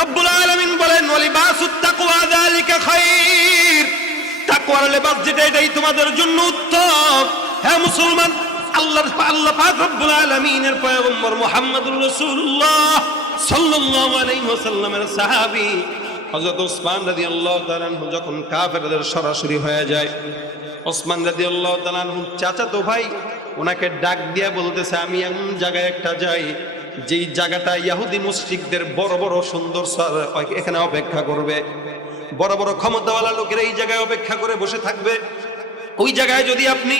রব্বুল আলামিন বলেন তাকওয়ার লেবাস যেটা, এটাই তোমাদের জন্য উত্তম। হ্যাঁ মুসলমান, আল্লাহর, আল্লাহ পাক রব্বুল আলামিনের পয়গম্বর মুহাম্মদুর রাসূলুল্লাহ সাল্লাল্লাহু আলাইহি ওয়াসাল্লামের সাহাবী, হযরত ওসমান রাদিয়াল্লাহু তাআলা যখন কাফেরদের সরাসরি হয়ে যায়, ওসমান রাদিয়াল্লাহু তাআলা চাচাতো ভাই ওনাকে ডাক দিয়া বলতেছে, আমি এমন জায়গায় একটা যাই যেই জায়গাটা ইয়াহুদি মুশরিকদের বড় বড় সুন্দর এখানে অপেক্ষা করবে। বড় বড় ক্ষমতাওয়ালা লোকেরা এই জায়গায় অপেক্ষা করে বসে থাকবে। ওই জায়গায় যদি আপনি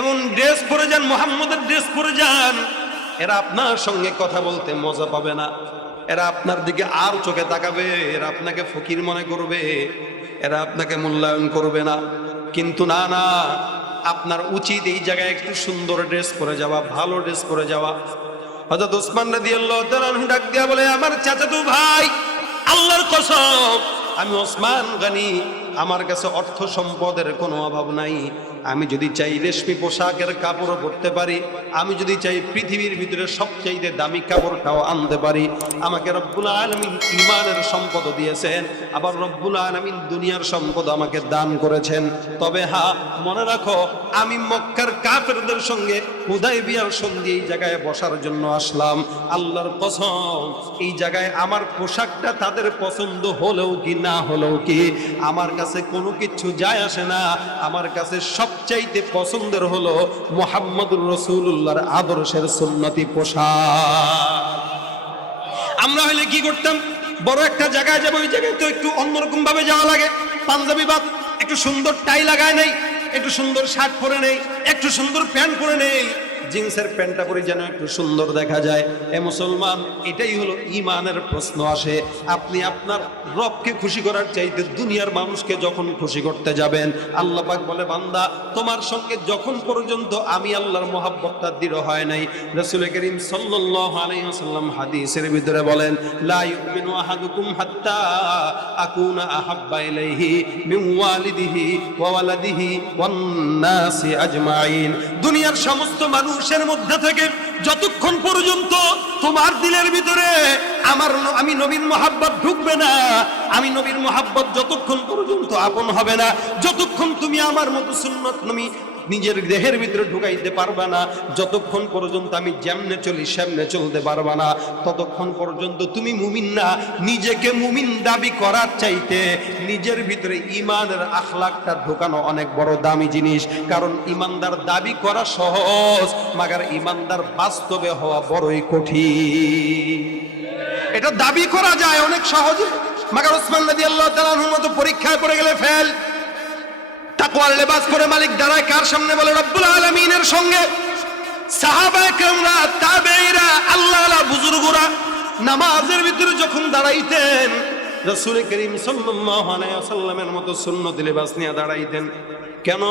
এমন ড্রেস পরে যান, মোহাম্মদের ড্রেস পরে যান, এরা আপনার সঙ্গে কথা বলতে মজা পাবে না। এরা আপনার দিকে আর চোখে তাকাবে, এরা আপনাকে ফকির মনে করবে, এরা আপনাকে মূল্যায়ন করবে না। কিন্তু না না, আপনার উচিত এই জায়গায় একটু সুন্দর ড্রেস পরে যাওয়া, ভালো ড্রেস পরে যাওয়া। হযরত ওসমান রাদিয়াল্লাহু তাআলা ডাক দিয়া বলে, আমার চাচাতো ভাই, আল্লাহর কসম, আমি ওসমান গানি। আমার কাছে অর্থ সম্পদের কোনো অভাব নাই। আমি যদি চাই রেশমি পোশাকের কাপড় পরতে পারি, আমি যদি চাই পৃথিবীর ভিতরে সবচাইতে দামি কাপড়টাও আনতে পারি। আমাকে রব্বুল আলমিন ইমানের সম্পদ দিয়েছেন, আবার রব্বুল আলমিন দুনিয়ার সম্পদ আমাকে দান করেছেন। তবে হ্যাঁ মনে রাখো, আমি মক্কার কাফেরদের সঙ্গে হুদাই বিয়ার সন্ধি এই জায়গায় বসার জন্য আসলাম। আল্লাহর কসম, এই জায়গায় আমার পোশাকটা তাদের পছন্দ হলেও কি, না হলেও কি, আমার কাছে কোনো কিছু যায় আসে না। আমার কাছে সবচাইতে পছন্দের হলো মোহাম্মদুর রসুল্লাহর আদর্শের সুন্নতি পোশাক। আমরা হলে কি করতাম? বড় একটা জায়গায় যাব, ওই জায়গায় তো একটু অন্যরকম ভাবে যাওয়া লাগে। পাঞ্জাবি বাদ, একটু সুন্দর টাই লাগায় নেই। একটু সুন্দর শার্ট পরে নেই একটু সুন্দর প্যান্ট পরে নেই। জিন্সের প্যান্টটা পরে যেন একটু সুন্দর দেখা যায়। এ মুসলমান, এটাই হলো ইমানের প্রশ্ন আসে। আপনি আপনার রবকে খুশি করার চাইতে দুনিয়ার মানুষকে যখন খুশি করতে যাবেন, আল্লাহ পাক বলে, বান্দা, তোমার সঙ্গে যখন পর্যন্ত আমি আল্লাহর মোহাব্বতটা দৃঢ় হয় নাই, রাসূল করিম সাল্লাল্লাহু আলাইহি ওয়াসাল্লাম হাদিসের ভিতরে বলেন, লা ইউমিনু আহাদুকুম হাত্তা আকুনা আহাব্বা ইলাইহি মিন ওয়ালিদিহি ওয়া ওয়ালাদিহি ওয়ান নাসি আজমাইন। দুনিয়ার সমস্ত মানুষের মধ্যে থেকে যতক্ষণ পর্যন্ত তোমার দিলের ভিতরে আমার আমি নবীর মোহাব্বত ঢুকবে না, আমি নবীর মোহাব্বত যতক্ষণ পর্যন্ত আপন হবে না, যতক্ষণ তুমি আমার মতো সুন্নত নবী নিজের দেহের ভিতরে ঢুকাইতে পারবা না। যতক্ষণ পর্যন্ত আমি যেমনে চলি সেমনে চলতে পারবা না। ততক্ষণ পর্যন্ত তুমি মুমিন না। নিজেকে মুমিন দাবি করার চাইতে নিজের ভিতরে ইমানের আখলাকটা ঢোকানো অনেক বড় দামি জিনিস। কারণ ইমানদার দাবি করা সহজ, মাগার ইমানদার বাস্তবে হওয়া বড়ই কঠিন। এটা দাবি করা যায় অনেক সহজে। মাগার ওসমান রাদিয়াল্লাহু তাআলার মতো পরীক্ষায় পড়ে গেলে ফেল। তাকওয়ার লেবাস পরে মালিক দাঁড়ায় কার সামনে বলে, রব্বুল আলামিনের সঙ্গে সাহাবা একরামরা, তাবেঈরা আল্লাহওয়ালা বুজুর্গরা নামাজের ভিতরে যখন দাঁড়াইতেন, রাসূল করিম ওয়াসাল্লামের মতো সুন্নত লেবাস নিয়ে দাঁড়াইতেন। কেন?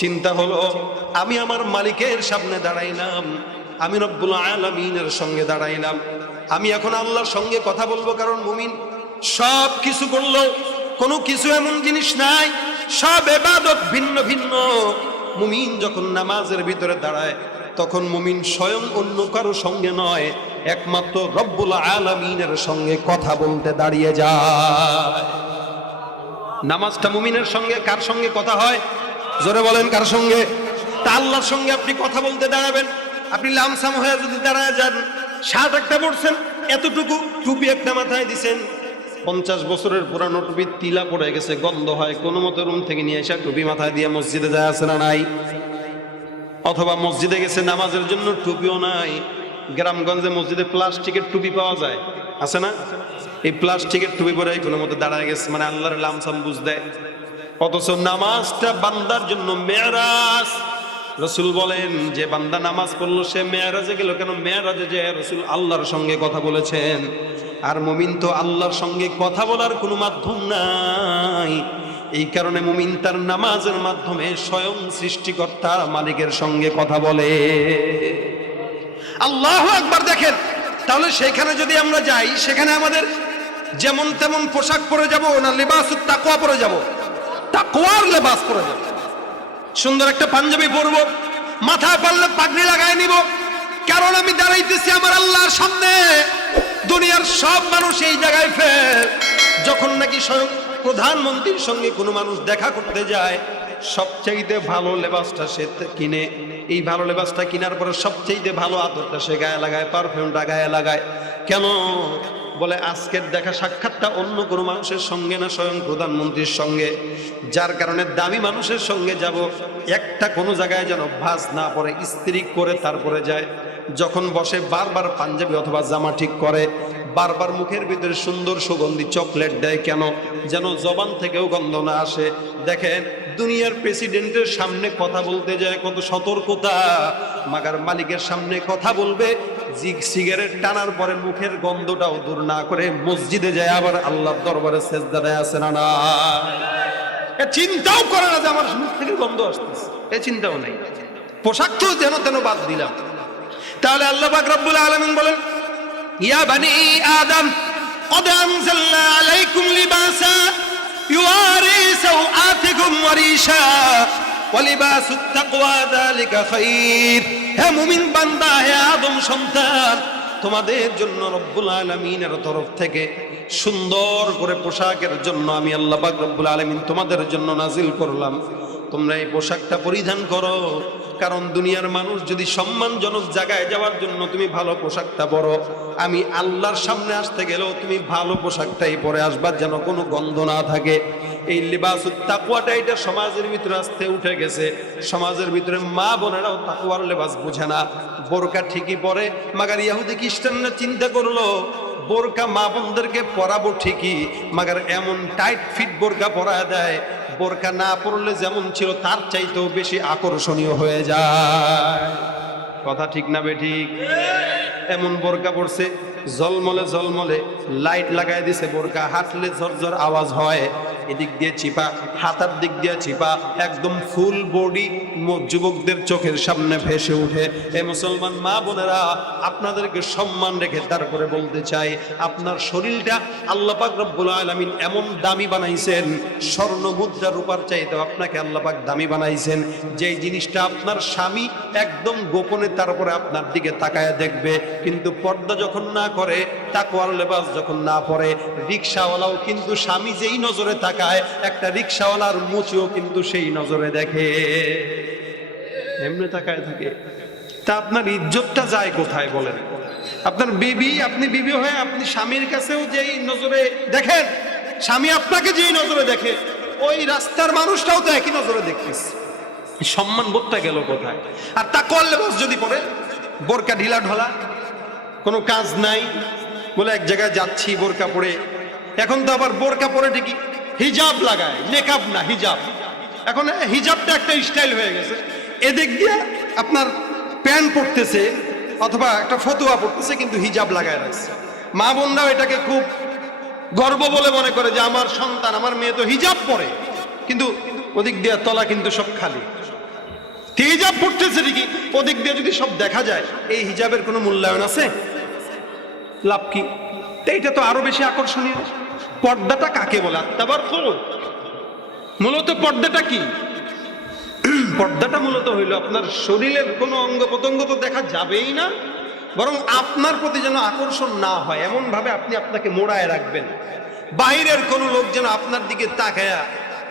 চিন্তা হলো, আমি আমার মালিকের সামনে দাঁড়াইলাম, আমি রব্বুল আলামিনের সঙ্গে দাঁড়াইলাম। আমি এখন আল্লাহর সঙ্গে কথা বলব, কারণ মুমিন সব কিছু করল, কোনো কিছু এমন জিনিস নাই। সব এবাদত ভিন্ন ভিন্ন। মুমিন যখন নামাজের ভিতরে দাঁড়ায়, তখন মুমিন স্বয়ং অন্য কারও সঙ্গে নয়, একমাত্র রব্বুল আলামিনের সঙ্গে কথা বলতে দাঁড়িয়ে যায়। নামাজটা মুমিনের সঙ্গে কার সঙ্গে কথা হয়? জোরে বলেন কার সঙ্গে? তা আল্লাহর সঙ্গে আপনি কথা বলতে দাঁড়াবেন। আপনি লামসাম হয়ে যদি দাঁড়ায় যান শার্ট একটা পড়ছেন, এতটুকু টুপি একটা মাথায় দিছেন পঞ্চাশ বছরের পুরানো টুপি তিলা পড়ে গেছে, গন্ধ হয়, কোনো মতো রুম থেকে নিয়ে এসে টুপি মাথায় দিয়ে মসজিদে যায়, আছে না নাই? অথবা মসজিদে গেছে, নামাজের জন্য টুপিও নাই। গ্রামগঞ্জে মসজিদে প্লাস্টিকের টুপি পাওয়া যায়, আছে না? এই প্লাস্টিকের টুপি পরে কোনো মতো দাঁড়ায় গেছে মানে আল্লাহর লামসাম বুঝ দেয়। অথচ নামাজটা বান্দার জন্য মেয়েরাজ। রসুল বলেন, যে বান্দা নামাজ পড়ল, সে মেয়েরাজে গেল কেন? মেয়েরাজে যে রসুল আল্লাহর সঙ্গে কথা বলেছেন। আর মুমিন তো আল্লাহর সঙ্গে কথা বলার কোনো মাধ্যম নাই। এই কারণে মুমিন তার নামাজের মাধ্যমে স্বয়ং সৃষ্টিকর্তা মালিকের সঙ্গে কথা বলে। আল্লাহ একবার দেখেন। তাহলে সেখানে যদি আমরা যাই, সেখানে আমাদের যেমন তেমন পোশাক পরে যাব না লেবাস তাকোয়া পরে যাব। তাকোয়ার লেবাস পরে যাব। সুন্দর একটা পাঞ্জাবি পরবো, মাথায় পারলে পাগড়ি লাগায় নিব। কারণ আমি দাঁড়াইতেছি আমার আল্লাহর সামনে। দুনিয়ার সব মানুষ এই জায়গায় ফের। যখন নাকি স্বয়ং প্রধানমন্ত্রীর সঙ্গে কোনো মানুষ দেখা করতে যায়, সবচাইতে ভালো লেবাসটা সে কিনে। এই ভালো লেবাসটা কেনার পরে সবচাইতে ভালো আদরটা সে গায়ে লাগায়, পারফিউমটা গায়ে লাগায়। কেন? বলে, আজকের দেখা সাক্ষাৎটা অন্য কোনো মানুষের সঙ্গে না স্বয়ং প্রধানমন্ত্রীর সঙ্গে। যার কারণে দামি মানুষের সঙ্গে যাব, একটা কোনো জায়গায় যেন ভাজ না পড়ে স্ত্রী করে তারপরে যায়। যখন বসে বারবার পাঞ্জাবি অথবা জামা ঠিক করে, বারবার মুখের ভিতরে সুন্দর সুগন্ধি চকলেট দেয় কেন? যেন জবান থেকেও গন্ধ না আসে। দেখেন, দুনিয়ার প্রেসিডেন্টের সামনে কথা বলতে যায় কত সতর্কতা। মাগার মালিকের সামনে কথা বলবে, জিগ সিগারেট টানার পরে মুখের গন্ধটাও দূর না করে মসজিদে যায় আবার আল্লাহর দরবারে সেজদায় আছে না না চিন্তাও করে না যে আমার মুখ থেকে গন্ধ আসতেছে। এ চিন্তাও নেই। পোশাক তো যেন তেন বাদ দিলাম। তাহলে আল্লাহ পাক রব্বুল আলামিন বলেন ইয়া বানি আদম قد أنزلنا عليكم لباسا يواري سوآتكم وريشا ولباس التقوى ذلك خير হে মুমিন বান্দা হে আদম সন্তান তোমাদের জন্য রব্বুল আলমিনের তরফ থেকে সুন্দর করে পোশাকের জন্য আমি আল্লাহ পাক রব্বুল আলমিন তোমাদের জন্য নাজিল করলাম তোমরা এই পোশাকটা পরিধান করো কারণ দুনিয়ার মানুষ যদি সম্মানজনক জায়গায় যাওয়ার জন্য তুমি ভালো পোশাকটা পরো, আমি আল্লাহর সামনে আসতে গেলেও তুমি ভালো পোশাকটাই পরে আসবার যেন কোনো গন্ধ না থাকে। এই লিবাস তাকুয়াটা এটা সমাজের ভিতরে আসতে উঠে গেছে। সমাজের ভিতরে মা বোনেরাও তাকুয়ার লেবাস বুঝে না। বোরকা ঠিকই পরে, মাগার ইয়াহুদি খ্রিস্টানরা চিন্তা করল, বোরকা মা বোনদেরকে পরাবো ঠিকই, মাগার এমন টাইট ফিট বোরকা পরা দেয় বোরকা না পড়লে যেমন ছিল, তার চাইতেও বেশি আকর্ষণীয় হয়ে যায়। কথা ঠিক না বেঠিক এমন বোরকা পড়ছে জলমলে জলমলে লাইট লাগাই দিছে, বোরকা হাঁটলে ঝরঝর আওয়াজ হয়। এদিক দিয়ে চিপা, হাতার দিক দিয়ে চিপা, একদম ফুল বডি যুবকদের চোখের সামনে ভেসে উঠে। এ মুসলমান মা বোনেরা, আপনাদেরকে সম্মান রেখে তারপরে বলতে চাই, আপনার শরীরটা আল্লাহ পাক রব্বুল আলামিন এমন দামি বানাইছেন, স্বর্ণ মুদ্রা রূপার চাইতে আপনাকে আল্লাহ পাক দামি বানাইছেন। যেই জিনিসটা আপনার স্বামী একদম গোপনে তারপরে আপনার দিকে তাকায় দেখবে, কিন্তু পর্দা যখন না করে, তাকওয়ার লেবাস যখন না পরে রিক্সাওয়ালাও কিন্তু স্বামী যেই নজরে তাকায়, একটা রিক্সাওয়ালার মুচিও কিন্তু সেই নজরে দেখে। এমনি তাকায় থাকে। তা আপনার ইজ্জতটা যায় কোথায় বলেন? আপনার বিবি, আপনি বিবি হয়ে আপনি স্বামীর কাছেও যেই নজরে দেখেন, স্বামী আপনাকে যেই নজরে দেখে, ওই রাস্তার মানুষটাও তো একই নজরে এই সম্মান বোধটা গেল কোথায়? আর তা করলে বাস যদি পড়ে, বোরকা ঢিলা ঢলা, কোনো কাজ নাই বলে এক জায়গায় যাচ্ছি বোরকা পরে। এখন তো আবার বোরকা পরে ঠিকই। হিজাব লাগায়, নেকাব না, হিজাব। এখন হিজাবটা একটা স্টাইল হয়ে গেছে। এদিক দিয়ে আপনার প্যান্ট পরতেছে অথবা একটা ফতুয়া পড়তেছে কিন্তু হিজাব লাগায় রাখছে। মা বোনরাও এটাকে খুব গর্ব বলে মনে করে যে, আমার সন্তান, আমার মেয়ে তো হিজাব পরে। কিন্তু ওদিক দিয়ে তলা কিন্তু সব খালি। হিজাব পড়তেছে ঠিকই? ওদিক দিয়ে যদি সব দেখা যায়, এই হিজাবের কোনো মূল্যায়ন আছে? লাভ কি? এইটা তো আরও বেশি আকর্ষণীয়। পর্দাটা কাকে বলে? আত্মাবার মূলত পর্দাটা কি? পর্দাটা মূলত হইল আপনার শরীরের কোনো অঙ্গ প্রত্যঙ্গ তো দেখা যাবেই না, বরং আপনার প্রতি যেন আকর্ষণ না হয় এমন ভাবে আপনি আপনাকে মোড়ায় রাখবেন। বাইরের কোনো লোক যেন আপনার দিকে তাকায়া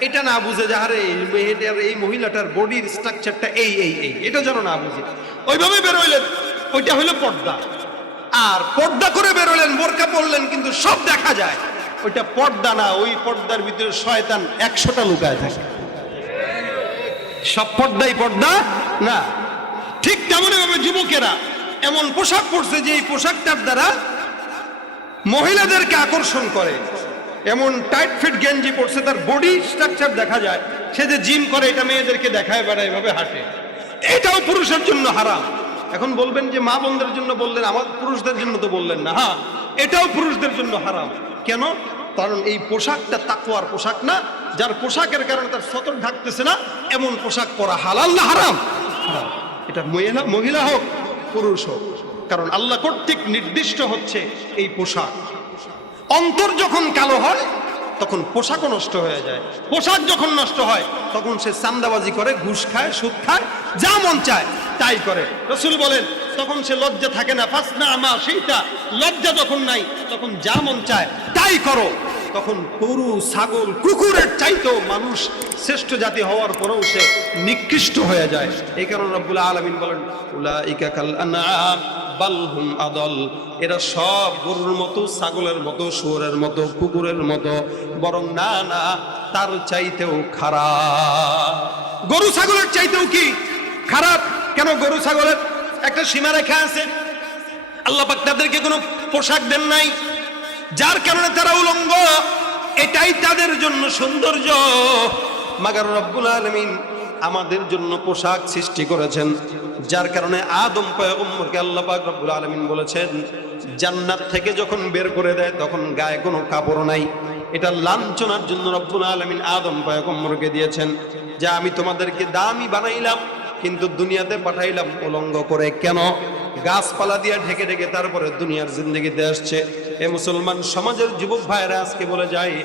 এটা না বুঝে যে, আরে এই মেয়েটার এই মহিলাটার বডির স্ট্রাকচারটা এই এই এই। এটা যেন না বুঝে। ওইভাবে বেরোইলেন, ওইটা হইল পর্দা। আর পর্দা করে বেরোলেন বোরকা পরলেন, কিন্তু সব দেখা যায়। ওইটা পর্দা না, ওই পর্দার ভিতরে শয়তান একশোটা লুকায় থাকে। সব পর্দাই পর্দা? না। ঠিক তেমনই ভাবে যুবকেরা এমন পোশাক পরছে যে এই পোশাকটার দ্বারা মহিলাদেরকে আকর্ষণ করে। এমন টাইট ফিট গেঞ্জি পরছে, তার বডি স্ট্রাকচার দেখা যায়। সে যে জিম করে, এটা মেয়েদেরকে দেখায়, বেড়ায়, এভাবে হাঁটে। এটাও পুরুষের জন্য হারাম। এখন বলবেন যে মা বোনদের জন্য বললেন, আমার পুরুষদের জন্য তো বললেন না। হ্যাঁ এটাও পুরুষদের জন্য হারাম। কেন? কারণ এই পোশাকটা তাকুয়ার পোশাক না, যার পোশাকের কারণে তার সতর ঢাকতেছে না, এমন পোশাক পরা হালাল না হারাম? হারাম। এটা মহিলা মহিলা হোক, পুরুষ হোক। কারণ আল্লাহ কর্তৃক নির্দিষ্ট হচ্ছে এই পোশাক। অন্তর যখন কালো হয়, তখন পোশাকও নষ্ট হয়ে যায়। পোশাক যখন নষ্ট হয়, তখন সে চান্দাবাজি করে, ঘুষ খায়, সুদ খায়, যা মন চায়। তাই করে। রসুল বলেন, তখন সে লজ্জা থাকে না। ফাসনা আমা সেইটা লজ্জা যখন নাই, তখন যা মন চায় তাই করো। তখন গরু, ছাগল, কুকুরের চাইতেও মানুষ শ্রেষ্ঠ জাতি হওয়ার পরেও সে নিকৃষ্ট হয়ে যায়। এই কারণে রব্বুল আলমিন বলেন, উলাইকা কাল আনআম বাল হুম আদল। এরা সব গরুর মতো, ছাগলের মতো, শুয়োরের মতো, কুকুরের মতো, বরং না না, তার চাইতেও খারাপ। গরু, ছাগলের চাইতেও কি খারাপ? কেন গরু, ছাগলের একটা সীমা রেখা আছে। আল্লাহ পাক তাদেরকে কোনো পোশাক দেন নাই। যার কারণে তারা উলঙ্গ, এটাই তাদের জন্য সৌন্দর্য। মাগার রব্বুল আলমিন আমাদের জন্য পোশাক সৃষ্টি করেছেন। যার কারণে আদম পয়গম্বরকে আল্লাহ পাক রব্বুল আলমিন বলেছেন, জান্নাত থেকে যখন বের করে দেয়, তখন গায়ে কোনো কাপড় নাই। এটা লাঞ্ছনার জন্য রব্বুল আলমিন আদম পয়গম্বরকে দিয়েছেন। যা আমি তোমাদেরকে দামি বানাইলাম কিন্তু দুনিয়াতে পাঠাইলাম উলঙ্গ করে। কেন? গাছপালা দিয়ে ঢেকে ঢেকে তারপরে দুনিয়ার জিন্দগিতে আসছে। এ মুসলমান সমাজের যুবক ভাইরা আজকে বলে যায়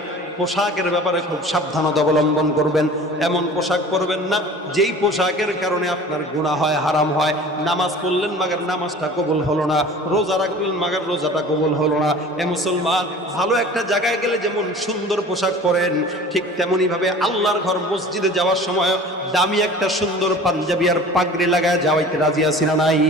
পোশাকের ব্যাপারে খুব সাবধানতা অবলম্বন করবেন। এমন পোশাক পরবেন না, যেই পোশাকের কারণে আপনার গুণা হয়, হারাম হয়। নামাজ পড়লেন মাগার নামাজটা কবুল হলো না, রোজা রাখলেন মাগার রোজাটা কবুল হলো না। এ মুসলমান, ভালো একটা জায়গায় গেলে যেমন সুন্দর পোশাক পরেন, ঠিক তেমনি ভাবে আল্লাহর ঘর মসজিদে যাওয়ার সময় দামি একটা সুন্দর পাঞ্জাবি আর পাগড়ি লাগায় যাওয়াইতে রাজি আছি না নাই?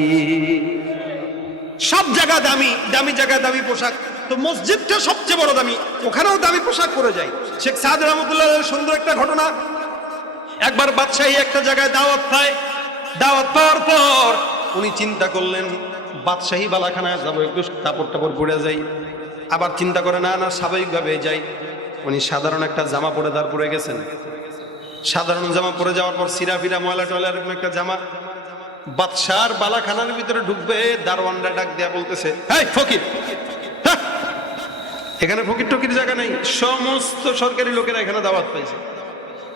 সব জায়গা দামি দামি জায়গায় দামি পোশাক। তো মসজিদটা সবচেয়ে বড় দামি। ওখানেও দামি পোশাক পরে যায়। শেখ সাদ রহমতুল্লাহ সুন্দর একটা ঘটনা। একবার বাদশাহী একটা জায়গায় দাওয়াত পায়। দাওয়াত পাওয়ার পর উনি চিন্তা করলেন, বাদশাহী বালাখানায় যাব, একটু কাপড় টাপড় পরে যাই। আবার চিন্তা করে, না না স্বাভাবিকভাবে যাই। উনি সাধারণ একটা জামা পরে দাঁড় পরে গেছেন। সাধারণ জামা পরে যাওয়ার পর সিরা ফিরা ময়লা টয়লা এরকম একটা জামা। বাদশার বালাখানার ভিতরে ঢুকবে দারওয়ানরা ডাক দেয়া বলতেছে হ্যাঁ ফকির এখানে ফকির টকির জায়গা নেই। সমস্ত সরকারি লোকেরা এখানে দাওয়াত পাইছে।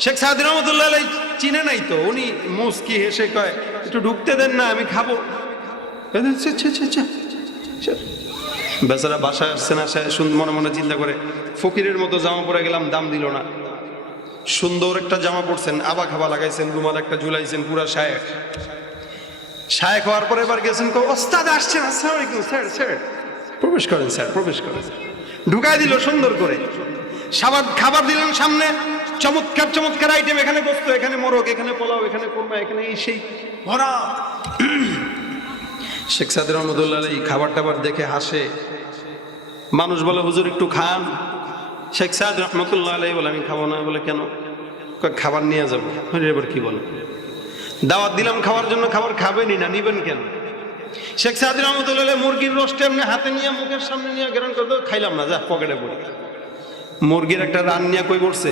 শেখ সাহাদি রহমতুল্লাহ চিনে নাই তো? উনি মুস্কি হেসে কয়, একটু ঢুকতে দেন না, আমি খাব। বেচারা বাসায় আসছে না, সে সুন- মনে মনে চিন্তা করে, ফকিরের মতো জামা পরে গেলাম, দাম দিল না। সুন্দর একটা জামা পরছেন, আবা খাবা লাগাইছেন, রুমাল একটা ঝুলাইছেন, পুরা শায়েক শায়েক হওয়ার পরে এবার গেছেন ওস্তাদ আসছেন, আসসালামু আলাইকুম, স্যার স্যার। প্রবেশ করেন, স্যার, প্রবেশ করেন। ঢুকাই দিল সুন্দর করে। সাবাদ খাবার দিলেন সামনে। চমৎকার চমৎকার আইটেম এখানে গোস্ত এখানে মোরগ, এখানে পোলাও, এখানে কোরমা, এখানে এই সেই ভরা। শেখ সাদ রহমদুল্লাহ এই খাবার টাবার দেখে হাসে। মানুষ বলে, হুজুর, একটু খান। শেখ সাদ রহমতুল্লাহ আলাই বলে, আমি খাব না। বলে, কেন? খাবার নিয়ে যাব। এবার কি বলে? দাওয়াত দিলাম, খাওয়ার জন্য খাবার খাবেনই না, নিবেন কেন? শেখ সাদ রহমতুল্লাহ মুরগির রোস্ট এমনি হাতে নিয়ে মুখের সামনে নিয়ে গ্রহণ করে দাও, খাইলাম না যা পকেটে পড়ি। মুরগির একটা রান নিয়ে কই পড়ছে?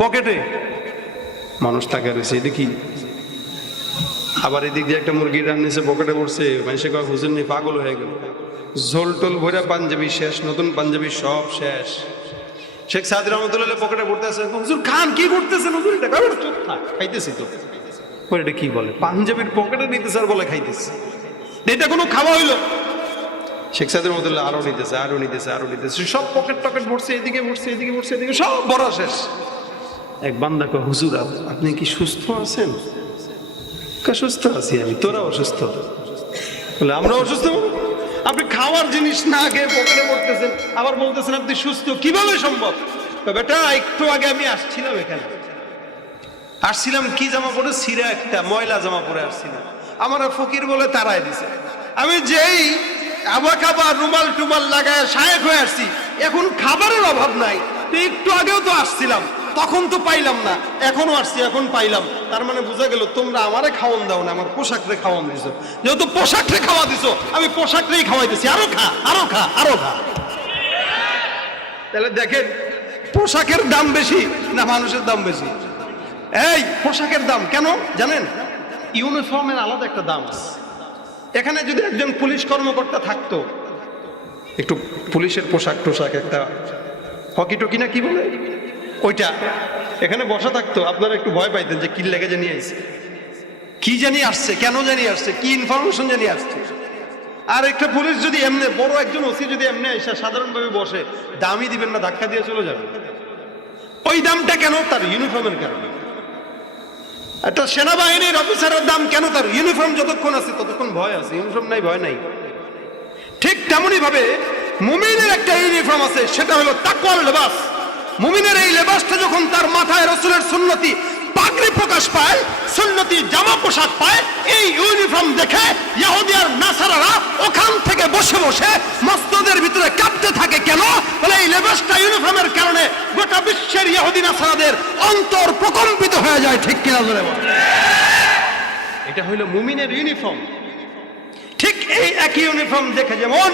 পকেটে। মানুষ তাকে রয়েছে এটা কি আবার এদিক দিয়ে একটা মুরগির রান নিচে পকেটে পড়ছে। মানুষে কয় হুজুর নিয়ে পাগল হয়ে গেল। ঝোল টোল ভরে পাঞ্জাবি শেষ নতুন পাঞ্জাবি সব শেষ। শেখ সাদ রহমতুল্লাহ পকেটে পড়তে আছে হুজুর খান কি করতেছেন হুজুর এটা? খাইতেছি তো। এটা কি বলে? পাঞ্জাবির পকেটে নিতেছে আর বলে খাইতেছে। এটা কোনো খাওয়া হইল? শেখ সাদ রহমতুল্লাহ আরও নিতেছে আরও নিতেছে আরও নিতেছে। সব পকেট টকেট ভরছে এদিকে ভরছে এদিকে ভরছে এদিকে সব বড় শেষ। এক বান্দা কয় হুজুর আপনি কি সুস্থ আছেন? কা সুস্থ আছি আমি তোরা অসুস্থ? বলে আমরা অসুস্থ? আপনি খাওয়ার জিনিস না খেয়ে পকেটে পড়তেছেন আবার বলতেছেন আপনি সুস্থ কীভাবে সম্ভব? বেটা একটু আগে আমি আসছিলাম এখানে। আসছিলাম কি জামা পরে? সিরা একটা ময়লা জামা পরে আসছিলাম। আমার ফকির বলে তারাই দিছে। আমি যেই আবা খাবার রুমাল টুমাল লাগায় সাহেব হয়ে আসছি, এখন খাবারের অভাব নাই। তো একটু আগেও তো আসছিলাম, তখন তো পাইলাম না এখনও আসছি, এখন পাইলাম। তার মানে বোঝা গেল, তোমরা আমারে খাওয়ান দাও না, আমার পোশাকরে খাওয়ান দিছো। যেহেতু পোশাকরে খাওয়া দিছো, আমি পোশাকরেই খাওয়াইতেছি আরও খা আরও খা আরও খা। তাহলে দেখেন, পোশাকের দাম বেশি না মানুষের দাম বেশি? এই, পোশাকের দাম, কেন? জানেন? ইউনিফর্মের আলাদা একটা দাম আছে। এখানে যদি একজন পুলিশ কর্মকর্তা থাকতো, একটু পুলিশের পোশাক টোশাক একটা হকি টকি না কি বলে? ওইটা। এখানে বসা থাকতো, আপনারা একটু ভয় পাইতেন যে কি লেগে জানিয়ে আসছে কি জানি আসছে, কেন জানি আসছে, কি ইনফরমেশন জানি আসছে। আর একটা পুলিশ যদি এমনি, বড় একজন ওসি যদি এমনি এসে সাধারণভাবে বসে, দামই দিবেন না, ধাক্কা দিয়ে চলে যাবে ওই দামটা কেন? তার ইউনিফর্মের কারণে। একটা সেনাবাহিনীর অফিসারের দাম কেন তার ইউনিফর্ম যতক্ষণ আছে ততক্ষণ ভয় আছে? ইউনিফর্ম নাই, ভয় নাই। ঠিক তেমনই ভাবে মুমিনের একটা ইউনিফর্ম আছে, সেটা হলো তাকওয়ার লেবাস। মুমিনের এই লেবাসটা যখন তার মাথায় রসুলের সুন্নতি পাগড়ি প্রকাশ পায় সুন্নতি জামা পোশাক পায় এই ইউনিফর্ম দেখে আর নাসারারা ওখান থেকে বসে বসে মস্তদের ভিতরে কাঁপতে থাকে। কেন? বলে এই লেবাসটা ইউনিফর্মের কারণে গোটা বিশ্বের ইহুদি নাসারাদের অন্তর প্রকম্পিত হয়ে যায় ঠিক কিনা ধরে এটা হইল মুমিনের ইউনিফর্ম ঠিক এই একই ইউনিফর্ম দেখে যেমন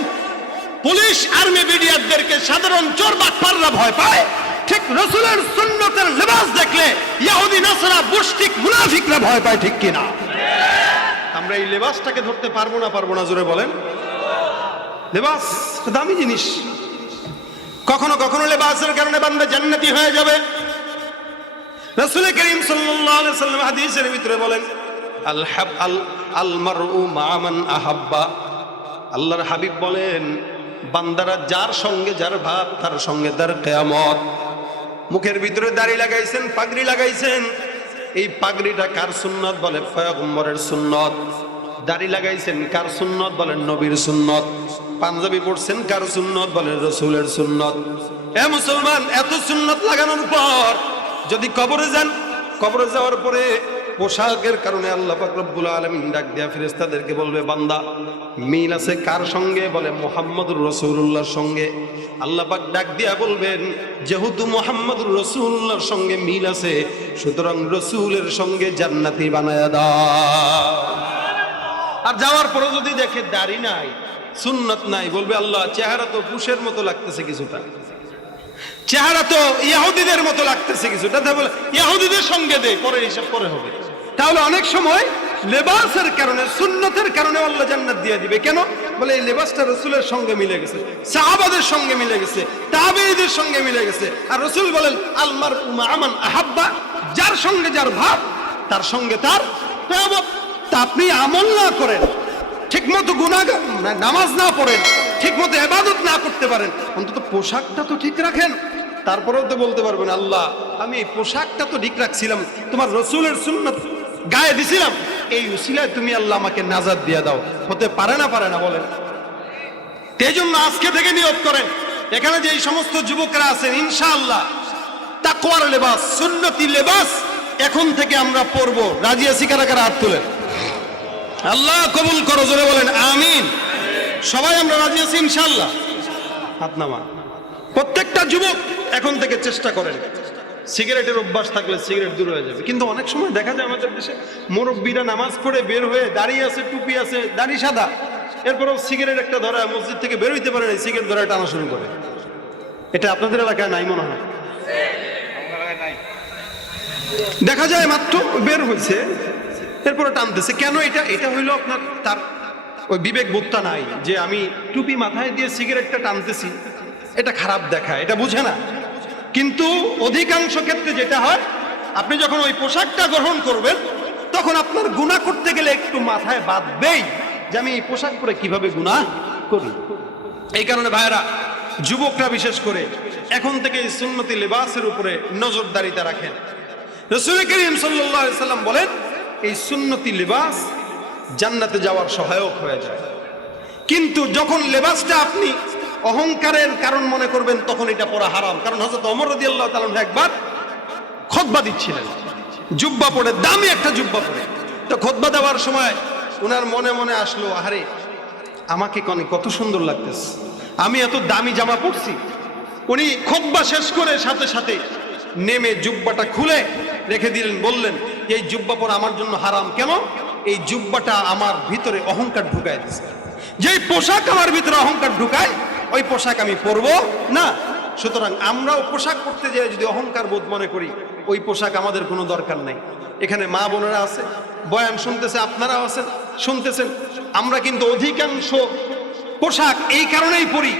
পুলিশ আর্মি বিডিআরদেরকে সাধারণ চোর বাটপাররা ভয় পায় ঠিক রসুলের সুন্নতের লেবাস দেখলে ইয়াহুদি, নাসরা, মুশরিক, মুনাফিকরা ভয় পায়, ঠিক কিনা? আমরা এই লেবাসটাকে ধরতে পারব না পারব না, জোরে বলেন। লেবাস দামি জিনিস। কখনো কখনো লেবাসের কারণে বান্দা জান্নাতি হয়ে যাবে। রাসূল করিম সাল্লাল্লাহু আলাইহি সাল্লাম হাদিসের ভিতরে বলেন, আল হাব, আল আল মারউ মা মান আহাব্বা। আল্লাহর হাবিব বলেন, বান্দারা যার সঙ্গে যার ভাব তার সঙ্গে তার কিয়ামত। মুখের ভিতরে দাড়ি লাগাইছেন, পাগড়ি লাগাইছেন। এই পাগড়িটা কার সুন্নত বলে? পয়গম্বরের সুন্নত। দাড়ি লাগাইছেন কার সুন্নত বলেন নবীর সুন্নত। পাঞ্জাবি পড়ছেন কার সুন্নত বলেন রসুলের সুন্নত। এ মুসলমান, এত সুন্নত লাগানোর পর যদি কবরে যান, কবরে যাওয়ার পরে পোশাকের কারণে আল্লাহ পাক রব্বুল আলামিন ডাক দিয়া ফেরেশতাদেরকে বলবে, বান্দা, মিল আছে কার সঙ্গে? বলে, মুহাম্মদুর রাসূলুল্লাহর সঙ্গে। আল্লাহ পাক ডাক দিয়া বলবেন, যেহেতু মুহাম্মদুর রাসূলুল্লাহর সঙ্গে মিল আছে, সুতরাং রসুলের সঙ্গে জান্নাতি বানায়া দাও। আর যাওয়ার পরে যদি দেখে দাড়ি নাই, সুন্নত নাই, বলবে আল্লাহ, চেহারা তো পুষের মতো লাগতেছে কিছুটা। চেহারা তো ইয়াহুদিদের মতো লাগতেছে কিছুটা। বলে, ইয়াহুদিদের সঙ্গে দে পরে হিসাব পরে হবে। তাহলে অনেক সময় লেবাসের কারণে, সুন্নতের কারণে আল্লাহ জান্নাত দিয়ে দিবে। কেন? বলে এই লেবাসটা রসুলের সঙ্গে মিলে গেছে, সাহাবাদের সঙ্গে মিলে গেছে, তাবেঈদের সঙ্গে মিলে গেছে। আর রসুল বলেন আলমার উমা আমান আহাব্বা যার সঙ্গে যার ভাব, তার সঙ্গে তার আপনি আমল না করেন, ঠিকমতো গুনাগার নামাজ না পড়েন, ঠিকমতো এবাদত না করতে পারেন, অন্তত পোশাকটা তো ঠিক রাখেন। তারপরেও তো বলতে পারবেন, আল্লাহ, আমি এই পোশাকটা তো ঠিক রাখছিলাম, তোমার রসুলের সুন্নত গায়ে দিছিলাম। এই উসিলায় তুমি আল্লাহ আমাকে নাজাদ দিয়ে দাও। হতে পারে না পারে না, বলেন। এই জন্য আজকে থেকে নিয়োগ করেন। এখানে যে সমস্ত যুবকরা আছেন, ইনশাআল্লাহ, তাকওয়ার লেবাস, সুন্নতি লেবাস এখন থেকে আমরা পড়ব। রাজি আছি কারা হাত তুলেন। আল্লাহ কবুল করো, জোরে বলেন, আমিন। সবাই আমরা রাজি আছি, ইনশাআল্লাহ। হাত নামা প্রত্যেকটা যুবক এখন থেকে চেষ্টা করেন। সিগারেটের অভ্যাস থাকলে সিগারেট দূর হয়ে যাবে। কিন্তু অনেক সময় দেখা যায় আমাদের দেশে মুরব্বীরা নামাজ পড়ে বের হয়ে দাঁড়িয়ে আছে, টুপি আছে, দাড়ি সাদা। এরপরেও সিগারেট একটা ধরা মসজিদ থেকে বের হইতে পারে না সিগারেট ধরা টানা শুরু করে। এটা আপনাদের এলাকায় নাই মনে হয়? দেখা যায় মাত্র বের হয়েছে এরপরে টানতেছে। কেন এটা? এটা হইল আপনার তার ওই বিবেক বোধটা নাই যে আমি টুপি মাথায় দিয়ে সিগারেটটা টানতেছি, এটা খারাপ দেখা, এটা বুঝে না। কিন্তু অধিকাংশ ক্ষেত্রে যেটা হয়, আপনি যখন ওই পোশাকটা গ্রহণ করবেন, তখন আপনার গুণা করতে গেলে একটু মাথায় বাঁধবেই যে আমি এই পোশাক পরে কীভাবে গুণা করি। এই কারণে ভাইরা যুবকরা বিশেষ করে এখন থেকে সুন্নতি লেবাসের উপরে নজরদারিতা রাখেন। রসুল করিম সাল্লাম বলেন, এই সুন্নতি লেবাস জান্নাতে যাওয়ার সহায়ক হয়ে যায়। কিন্তু যখন লেবাসটা আপনি অহংকারের কারণ মনে করবেন, তখন এটা পরা হারাম। কারণ হজরত অমর রদি আল্লাহ একবার খতবা দিচ্ছিলেন। জুব্বা পড়ে, দামি একটা জুব্বা পড়ে। তো খতবা দেওয়ার সময় ওনার মনে মনে আসলো, আহারে, আমাকে কনে কত সুন্দর লাগতেছে। আমি এত দামি জামা পরছি। উনি খোদবা শেষ করে সাথে সাথে নেমে জুব্বাটা খুলে রেখে দিলেন, বললেন, এই জুব্বা পরা আমার জন্য হারাম কেন? এই জুব্বাটা আমার ভিতরে অহংকার ঢুকায় দিচ্ছে যেই পোশাক আমার ভিতরে অহংকার ঢুকায় ওই পোশাক আমি পরবো? না। সুতরাং আমরাও পোশাক পরতে যেয়ে যদি অহংকার বোধ মনে করি, ওই পোশাক আমাদের কোনো দরকার নাই। এখানে মা বোনেরা আছে, বয়ান শুনতেছে, আপনারাও আছেন, শুনতেছেন। আমরা কিন্তু অধিকাংশ পোশাক এই কারণেই পরি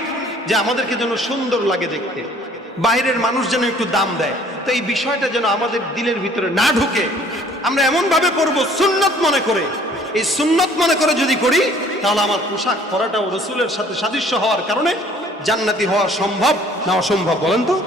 যে আমাদেরকে যেন সুন্দর লাগে দেখতে। বাইরের মানুষ যেন একটু দাম দেয়। তো এই বিষয়টা যেন আমাদের দিলের ভিতরে না ঢুকে, আমরা এমনভাবে পরবো সুন্নত মনে করে এই সুন্নত মনে করে যদি করি, তাহলে আমার পোশাক পরাটাও রসুলের সাথে সাদৃশ্য হওয়ার কারণে জান্নাতি হওয়া সম্ভব না অসম্ভব, বলেন তো?